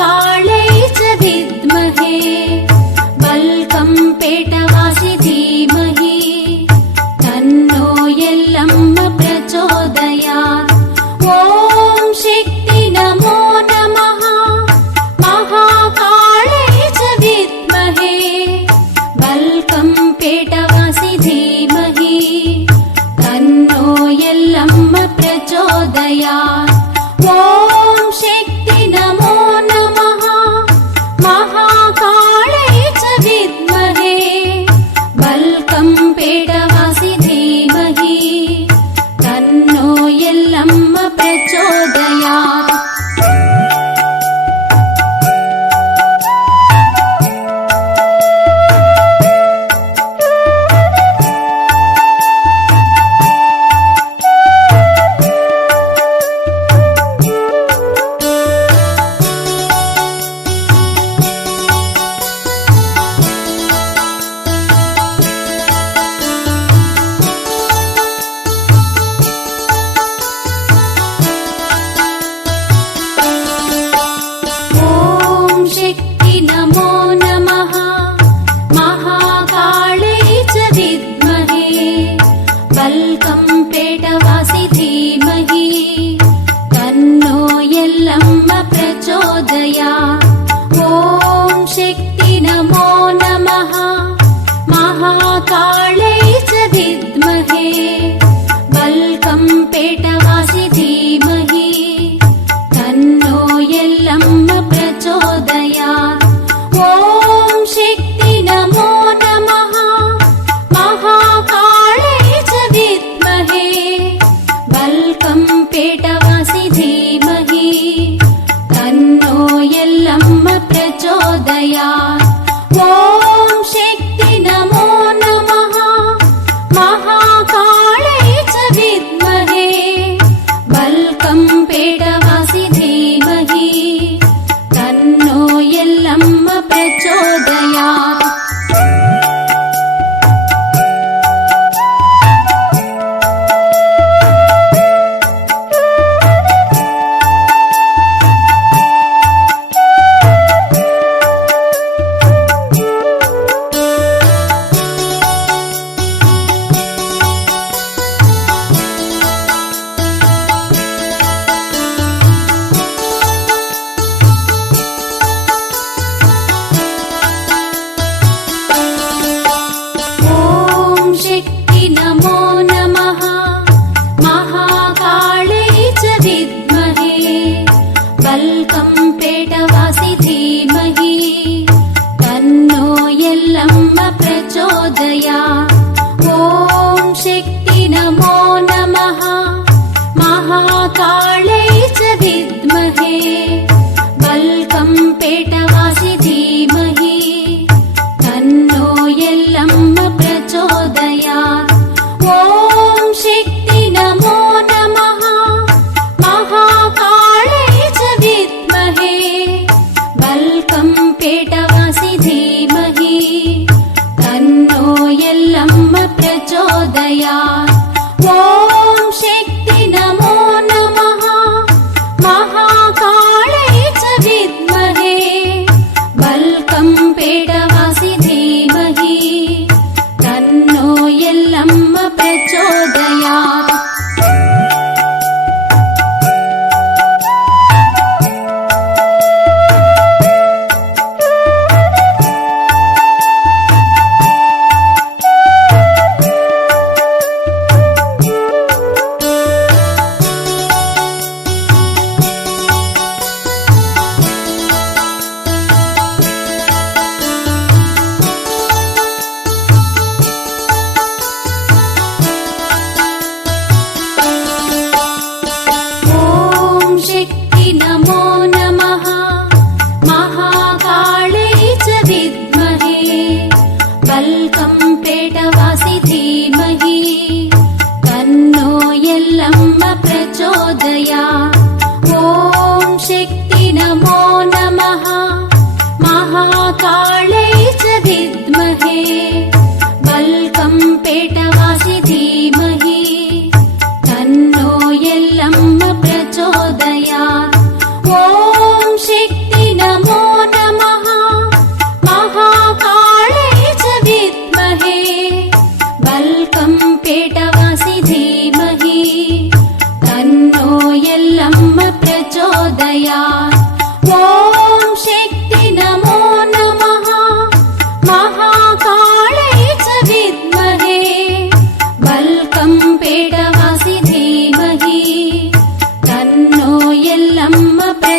महाकाळै च विद्महे वल्कं पेटवासि धीमहि तन्नो यल्लम्म प्रचोदयात्। ॐ शक्ति नमो नमः महाकाळै च विद्महे वल्कं पेटवासि धीमहि तन्नो यल्लम्म प्रचोदयात्। ॐ शक्ति नमो नमः महाकाळै च विद्महे वल्कं पेटवासि धीमहि तन्नो यल्लम्म प्रचोदयात्। नमो नमः महाकाळै च विद्महे वल्कं पेटवासि धीमहि तन्नो यल्लम्म प्रचोदयात्। ॐ शक्ति नमो नमः महाकाळै च विद्महे वल्कं पेटवासि धीमहि तन्नो यल्लम्म प्रचोदयात्। ॐ शक्ति नमो नमः महाकाळै च विद्महे वल्कं पेटवासि धीमहि तन्नो यल्लम्म प्रचोदयात्। ॐ शक्ति नमो नमः महाकाळै च विद्महे वल्कं पेटवासि धीमहि तन्नो यल्लम्म प्रचोदयात्। शक्ति नमो नमः महाकाळै च विद्महे वल्कं पेटवासि धीमहि तन्नो यल्लम्म प्रचोदयात्। ॐ शक्ति नमो नमः महाकाळै च विद्महे वल्कं पेटवासि धीमहि तन्नो यल्लम्म प्रचोदयात्। ॐ शक्ति नमो नमः महाकाळै च विद्महे वल्कं पेटवासि धीमहि तन्नो यल्लम्म प्रचोदयात्। ॐ शक्ति नमो नमः महाकाळै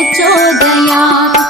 प्रचोदयात्।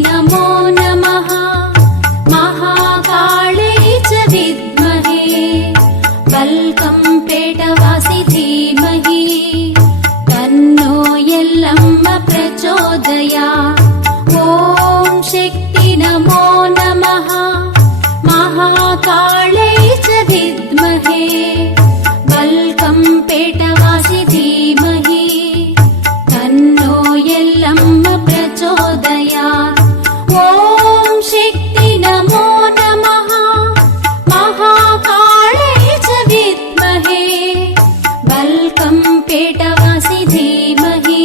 नमो नमः महाकालै च विद्महे बल्कंपेटवासि धीमहि तन्नो यल्लम्म प्रचोदयात्। ॐ शक्ति नमो नमः महाकालै च विद्महे बल्कंपेटवासि धीमहि तन्नो यल्लम्म प्रचोदयात्। ॐ शक्ति नमो नमः महाकालै च विद्महे बल्कंपेटवासि धीमहि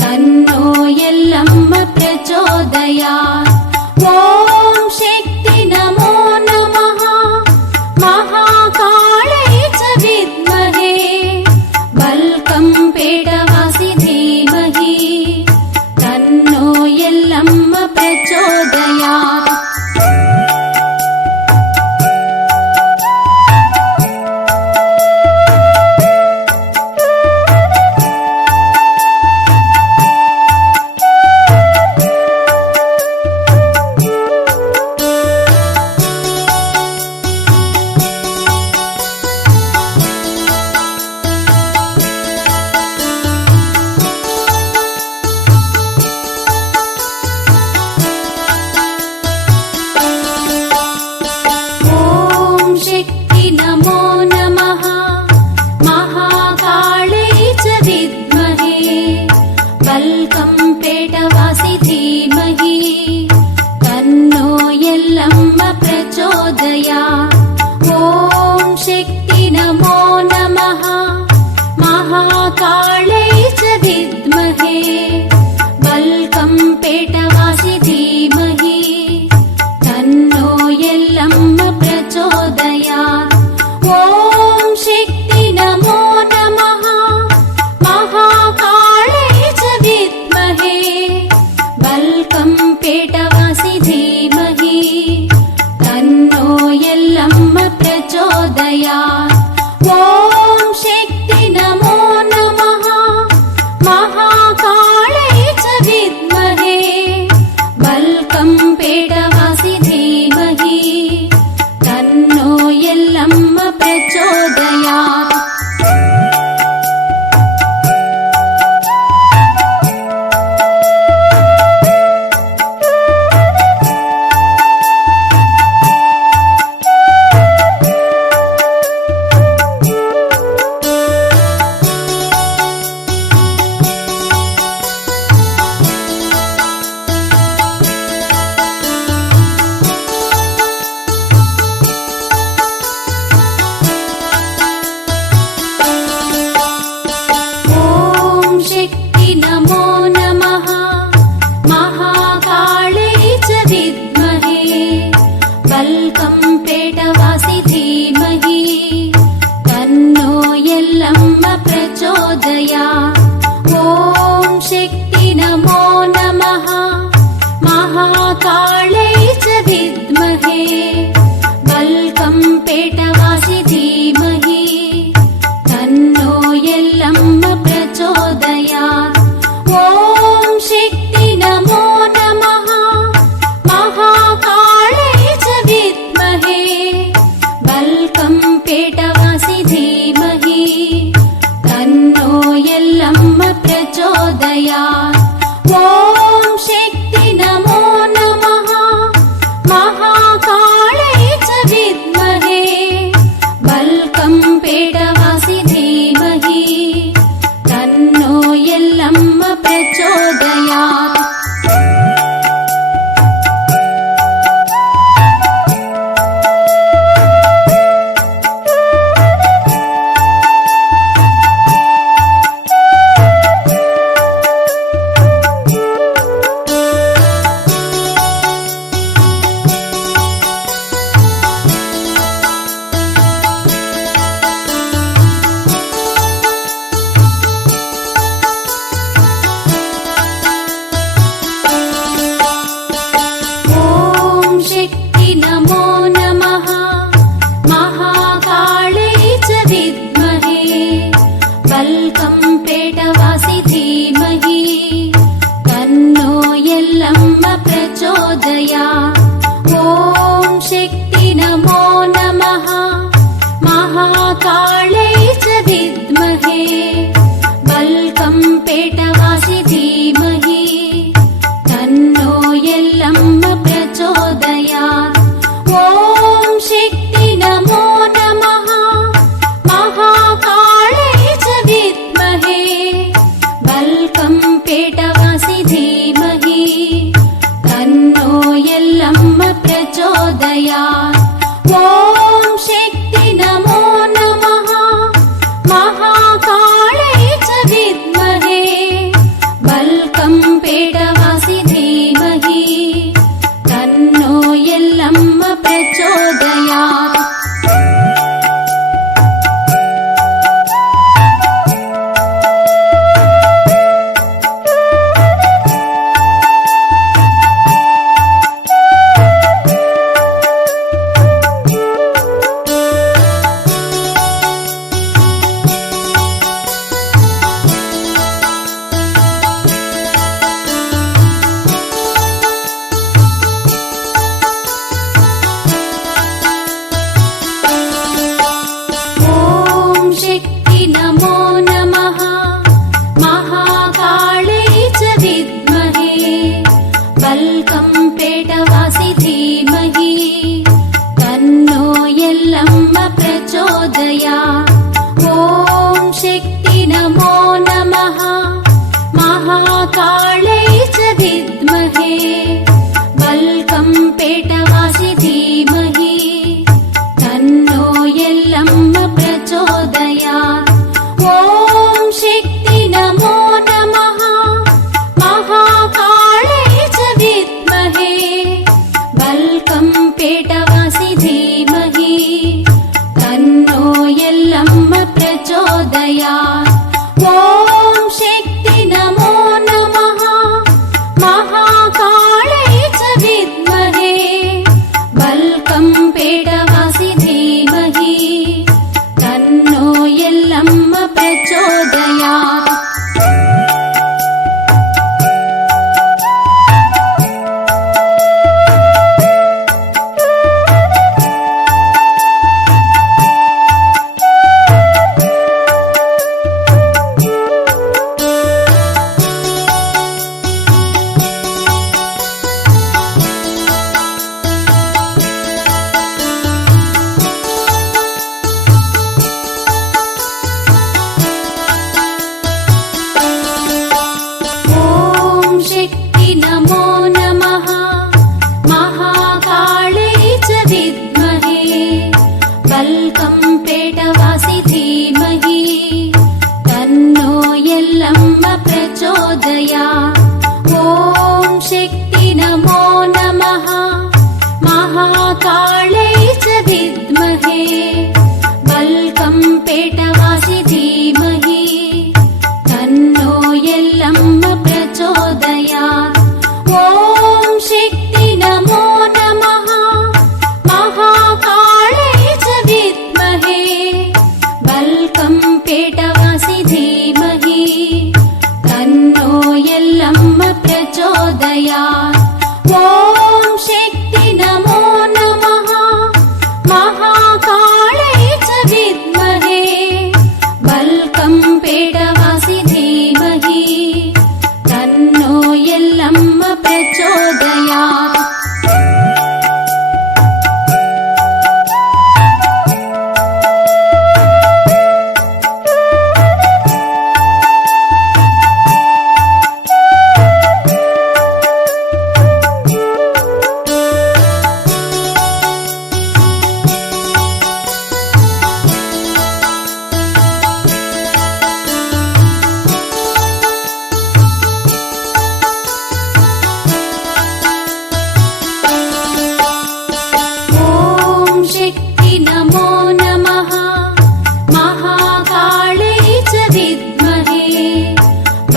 तन्नो यल्लम्म प्रचोदयात्। ॐ शक्ति नमो नमः महाकालै च विद्महे बल्कंपेटवासि धीमहि तन्नो यल्लम्म प्रचोदयात्। नमो नमः महाकालै च विद्महे बल्कंपेटवासि धीमहि तन्नो यल्लम्म प्रचोदयात्। ॐ शक्ति नमो नमः महाकालै च विद्महे बल्कंपेटवासि धीमहि तन्नो यल्लम्म प्रचोदयात्। ॐ शक्ति नमो नमः महाकालै च विद्महे बल्कंपेटवासि धीमहि तन्नो यल्लम्म प्रचोदयात्। ॐ शक्ति नमो नमः महाकालै च विद्महे बल्कंपेटवासि धीमहि तन्नो यल्लम्म प्रचोदयात्। नमो नमः महाकालै च विद्महे बल्कंपेटवासि धीमहि तन्नो यल्लम्म प्रचोदयात्। ॐ शक्ति नमो नमः महाकालै च विद्महे बल्कंपेटवासि धीमहि तन्नो यल्लम्म प्रचोदयात्। ॐ शक्ति नमो नमः महाकालै च विद्महे बल्कंपेटवासि धीमहि तन्नो यल्लम्म प्रचोदयात्। ॐ शक्ति नमो नमः महाकालै च विद्महे बल्कंपेटवासि धीमहि तन्नो यल्लम्म प्रचोदयात्।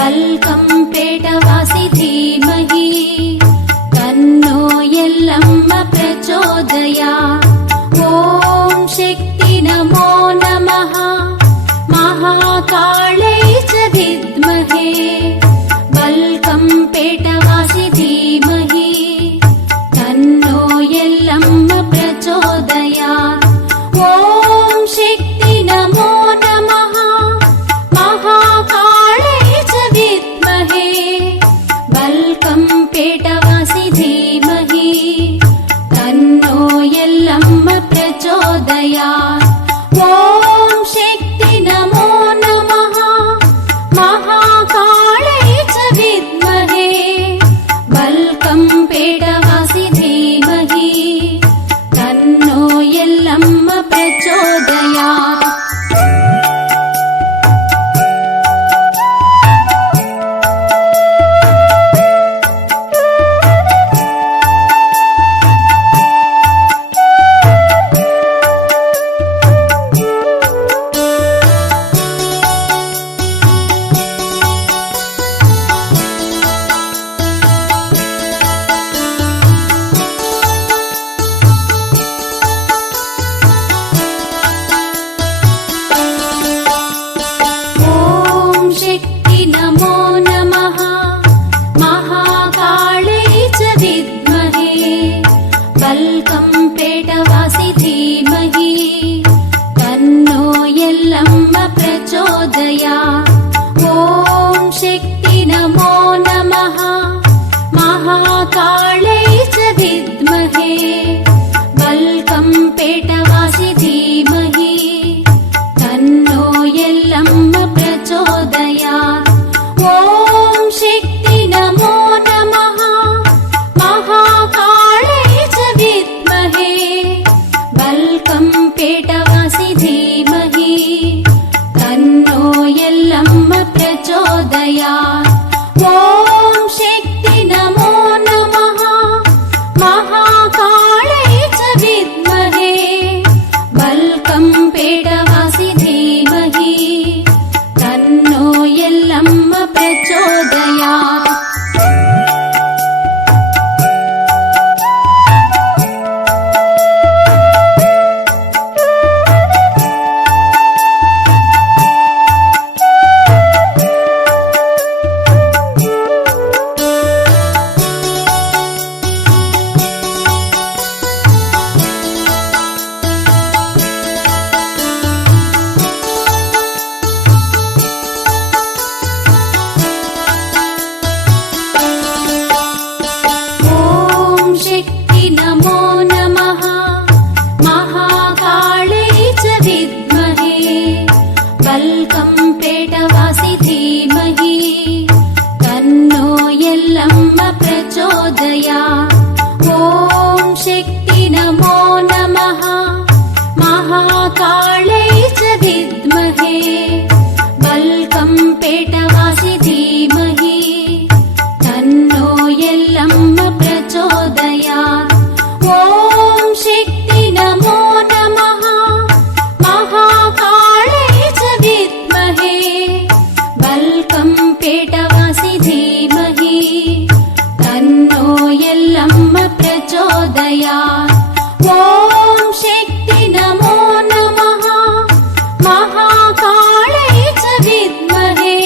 बल्कंपेटवासी धीमहि तन्नो यल्लम्म प्रचोदयात्। ॐ शक्ति नमो नमः महाकालै च विद्महे बल्कंपेटवासी धीमहि तन्नो यल्लम्म प्रचोदयात्। ॐ शक्ति नमो नमः महाकालै च विद्महे बल्कंपेटवासी धीमहि तन्नो यल्लम्म प्रचोदयात्। ॐ शक्ति नमो नमः महाकालै च विद्महे बल्कंपेटवासी धीमहि तन्नो यल्लम्म प्रचोदयात्। नमो नमः महाकालै च विद्महे बल्कंपेटवासी धीमहि तन्नो यल्लम्म प्रचोदयात्। ॐ शक्ति नमो नमः महाकालै च विद्महे बल्कंपेटवासी धीमहि तन्नो यल्लम्म प्रचोदयात्। ॐ शक्ति नमो नमः महाकालै च विद्महे बल्कंपेटवासी धीमहि तन्नो यल्लम्म प्रचोदयात्। ॐ शक्ति नमो नमः महाकालै च विद्महे बल्कंपेटवासी धीमहि तन्नो यल्लम्म प्रचोदयात्। शक्ति नमो नमः महाकालै च विद्महे बल्कंपेटवासी धीमहि तन्नो यल्लम्म प्रचोदयात्। ॐ शक्ति नमो नमः महाकालै च विद्महे बल्कंपेटवासी धीमहि तन्नो यल्लम्म प्रचोदयात्। ॐ शक्ति नमो नमः महाकालै च विद्महे बल्कंपेटवासी धीमहि तन्नो यल्लम्म प्रचोदयात्। ॐ शक्ति नमो नमः महाकालै च विद्महे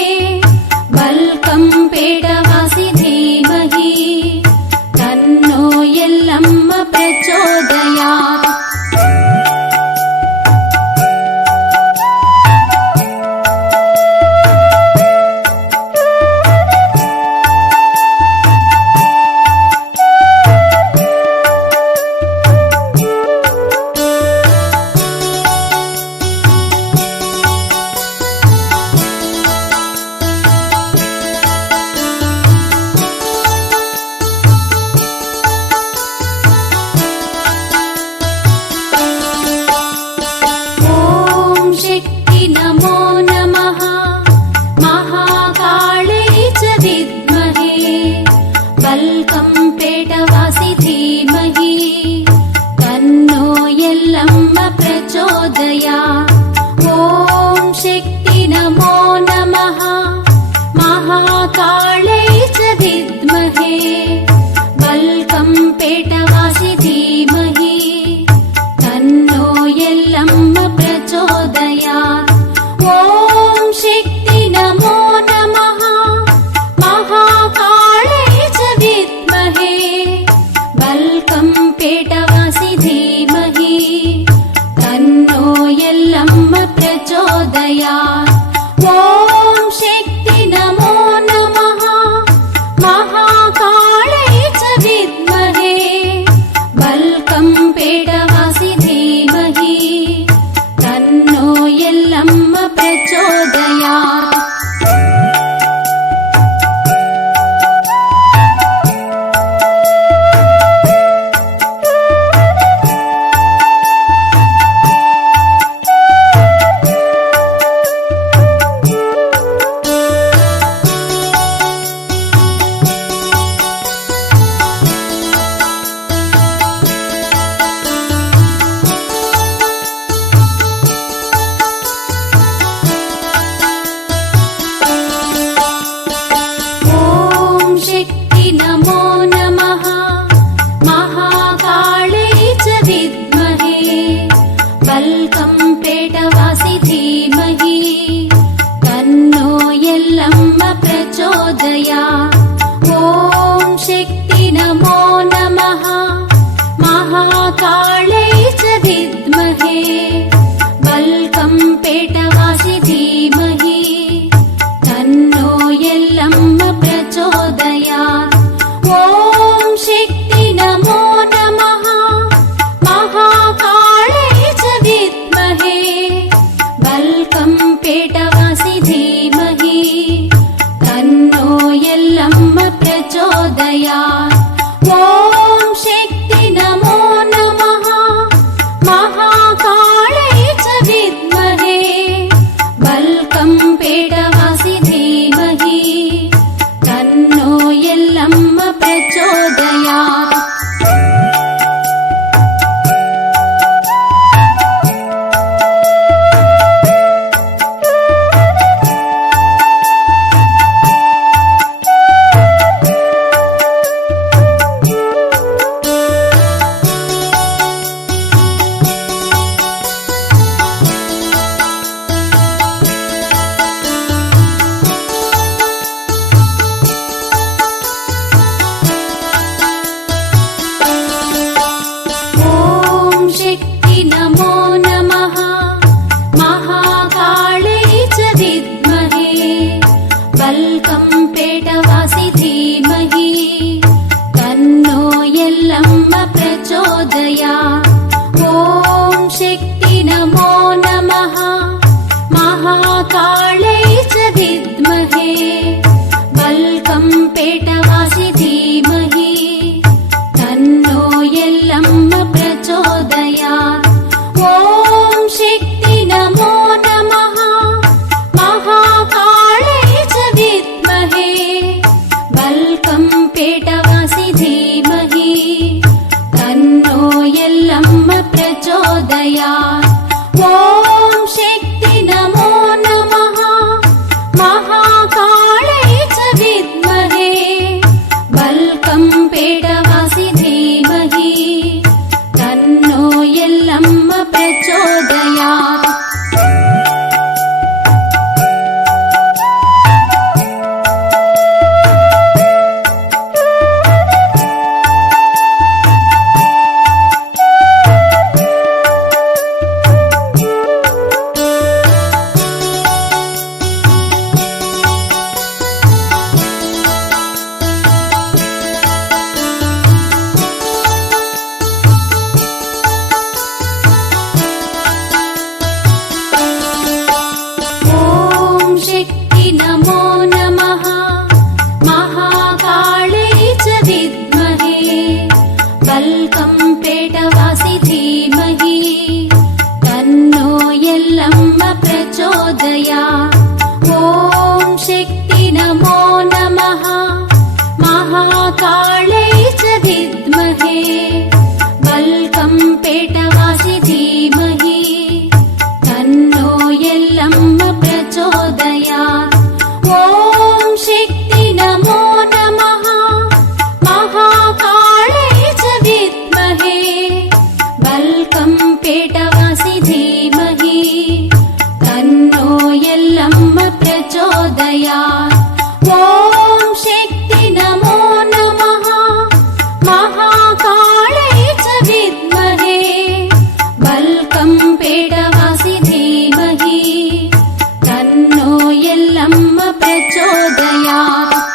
प्रचोदयात् ॐ शक्ति नमो नमः महाकालै च विद्महे बल्कंपेटवासि धीमहि तन्नो यल्लम्म प्रचोदयात् ॐ शक्ति नमो नमः महाकालै च विद्महे बल्कंपेटवासि धीमहि तन्नो यल्लम्म प्रचोदयात् ॐ शक्ति नमो नमः महाकालै च विद्महे बल्कंपेटवासि धीमहि तन्नो यल्लम्म प्रचोदयात् नमो नमः महाकालै च विद्महे बल्कंपेटवासि धीमहि तन्नो यल्लम्म प्रचोदयात् ॐ शक्ति नमो नमः महाकालै च विद्महे बल्कंपेटवासि धीमहि तन्नो यल्लम्म प्रचोदयात् ॐ शक्ति नमो नमः महाकालै च विद्महे बल्कंपेटवासि धीमहि तन्नो यल्लम्म प्रचोदयात् ॐ शक्ति नमो नमः महाकालै च विद्महे बल्कंपेटवासि धीमहि तन्नो यल्लम्म प्रचोदयात् नमो नमः महाकालै च विद्महे बल्कंपेटवासि धीमहि तन्नो यल्लम्म प्रचोदयात् ॐ शक्ति नमो नमः महाकालै च विद्महे बल्कंपेटवासि धीमहि तन्नो यल्लम्म प्रचोदयात् ॐ शक्ति नमो नमः महाकालै च विद्महे बल्कंपेटवासि धीमहि तन्नो यल्लम्म प्रचोदयात् ॐ शक्ति नमो नमः महाकालै च विद्महे बल्कंपेटवासि धीमहि तन्नो यल्लम्म प्रचोदयात् ॐ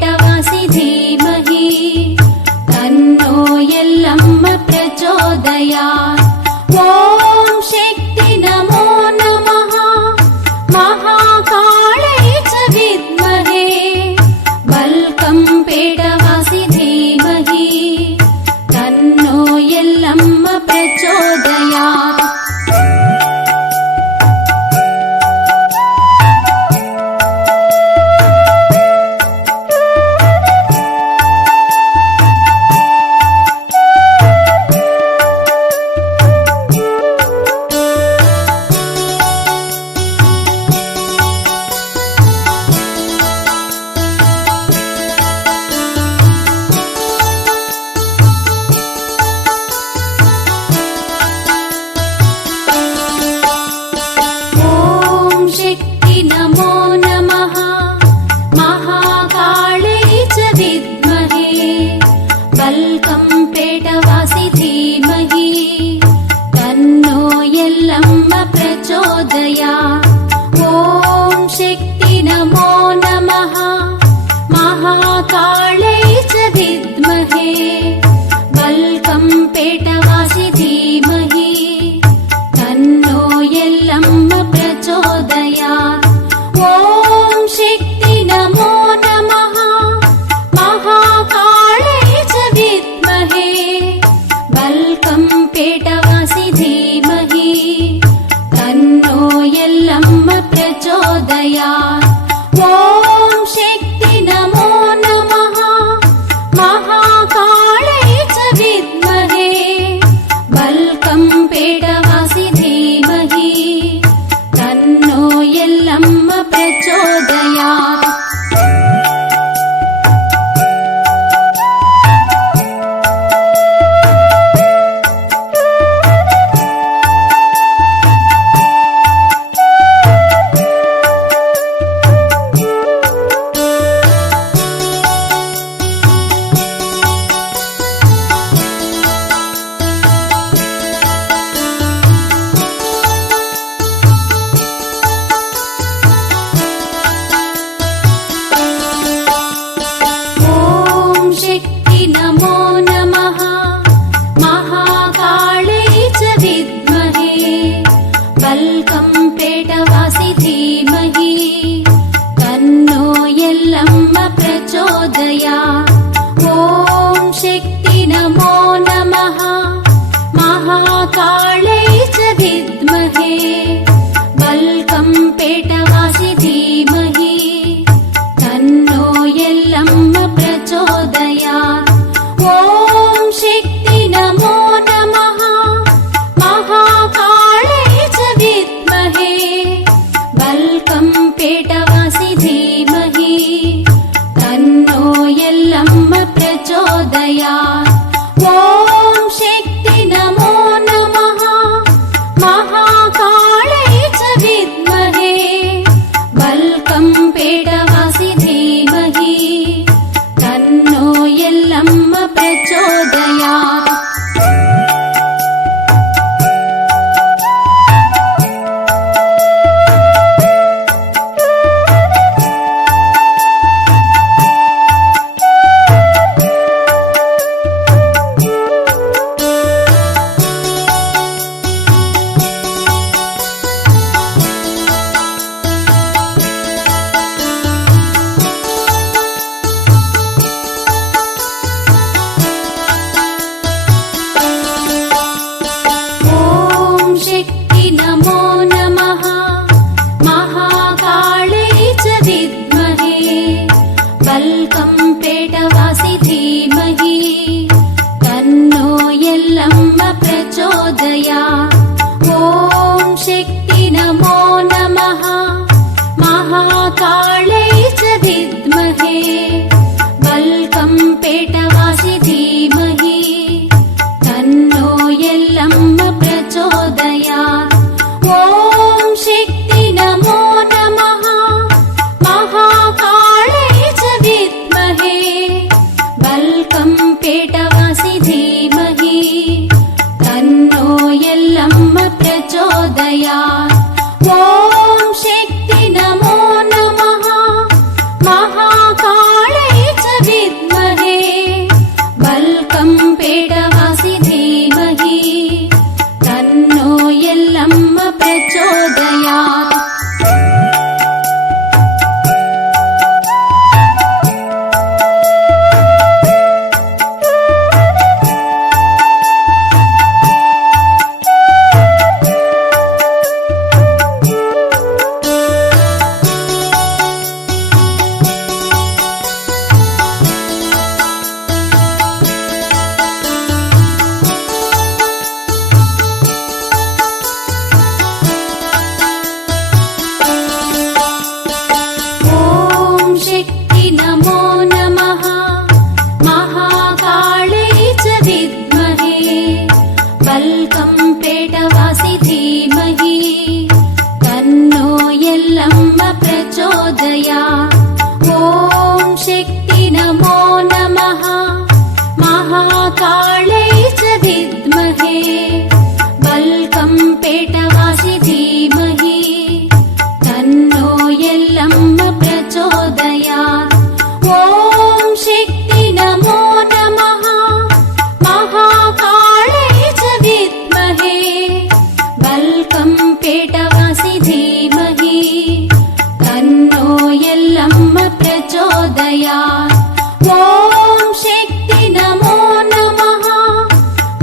पेटवासि धीमहि तन्नो यल्लम्म प्रचोदयात्। ॐ शक्ति नमो नमः महाकालै च विद्महे वल्कं पेटवासि धीमहि तन्नो यल्लम्म प्रचोदयात्। नमो नमः महाकालै च विद्महे वल्कं पेटवासि धीमहि तन्नो यल्लम्म प्रचोदयात्। ॐ शक्ति नमो नमः महाकालै च विद्महे वल्कं पेटवासि धीमहि तन्नो यल्लम्म प्रचोदयात्। ॐ शक्ति नमो नमः महाकालै च विद्महे वल्कं पेटवासि धीमहि तन्नो यल्लम्म प्रचोदयात्। ॐ शक्ति नमो नमः महाकालै च विद्महे वल्कं पेटवासि धीमहि तन्नो यल्लम्म प्रचोदयात्। शक्ति नमो नमः महाकालै च विद्महे वल्कं पेटवासि धीमहि तन्नो यल्लम्म प्रचोदयात्। ॐ शक्ति नमो नमः महाकालै च विद्महे वल्कं पेटवासि धीमहि तन्नो यल्लम्म प्रचोदयात्। ॐ शक्ति नमो नमः महाकालै च विद्महे वल्कं पेटवासि धीमहि तन्नो यल्लम्म प्रचोदयात्। ॐ शक्ति नमो नमः महाकालै च विद्महे वल्कं पेटवासि धीमहि तन्नो यल्लम्म प्रचोदयात्। ॐ शक्ति नमो नमः महाकाळै नमो नमः महाकालै च विद्महे बल्कं पेटवासि धीमहि तन्नो यल्लम्म प्रचोदयात् ॐ शक्ति नमो नमः महाकालै च विद्महे बल्कं पेटवासि धीमहि तन्नो यल्लम्म प्रचोदयात् ॐ शक्ति नमो नमः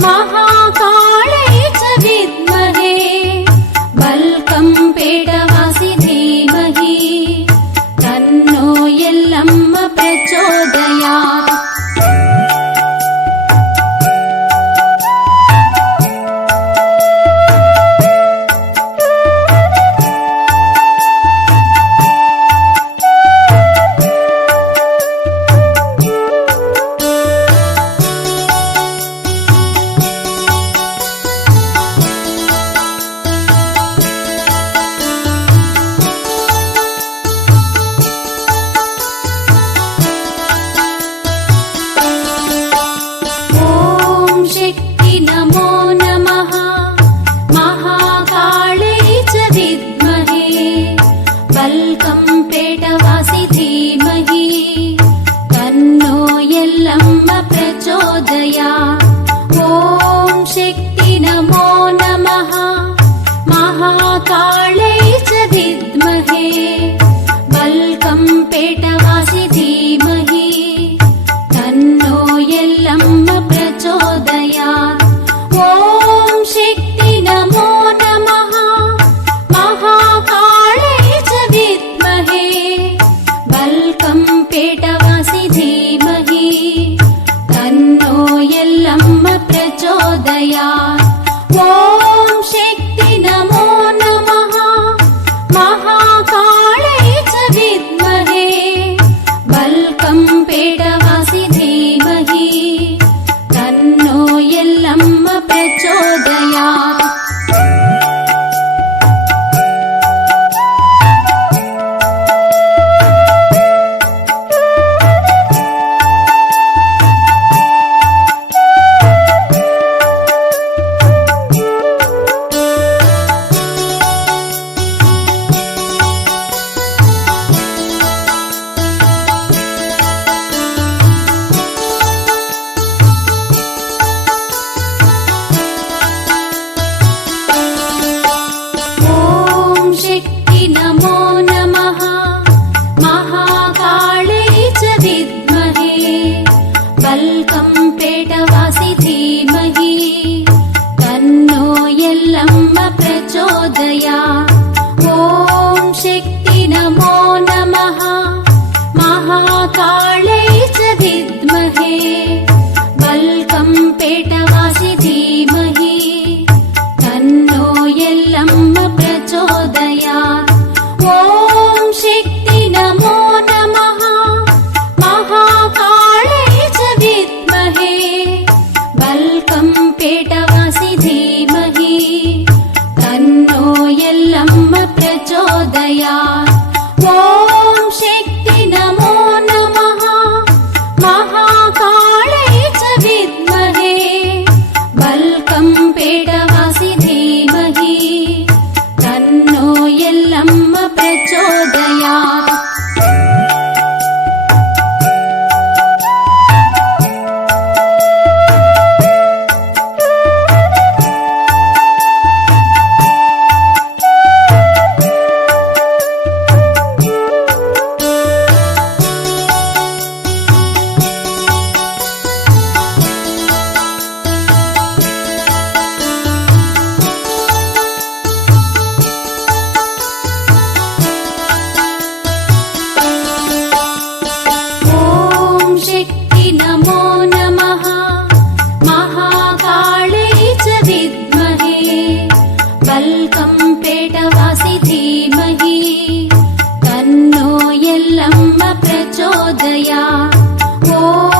महाकालै च विद्महे बल्कं पेटवासि धीमहि तन्नो यल्लम्म प्रचोदयात् नमो नमः महाकालै च विद्महे बल्कं पेटवासि धीमहि तन्नो यल्लम्म प्रचोदयात् ॐ शक्ति नमो नमः महाकालै च विद्महे बल्कं पेटवासि धीमहि तन्नो यल्लम्म प्रचोदयात् ॐ शक्ति नमो नमः महाकालै च विद्महे बल्कं पेटवासि धीमहि तन्नो यल्लम्म प्रचोदयात् ॐ शक्ति नमो नमः महाकालै च विद्महे बल्कं पेटवासि धीमहि तन्नो यल्लम्म प्रचोदयात् नमो नमः महाकालै च विद्महे बल्कं पेटवासि धीमहि तन्नो यल्लम्म प्रचोदयात् ॐ शक्ति नमो नमः महाकालै च विद्महे बल्कं पेटवासि धीमहि तन्नो यल्लम्म प्रचोदयात् ॐ शक्ति नमो नमः महाकालै च विद्महे बल्कं पेटवासि धीमहि तन्नो यल्लम्म प्रचोदयात् ॐ शक्ति नमो नमः महाकालै च विद्महे बल्कं पेटवासि धीमहि तन्नो यल्लम्म प्रचोदयात् नमो नमः महाकालै च विद्महे बल्कं पेटवासि धीमहि तन्नो यल्लम्म प्रचोदयात् ॐ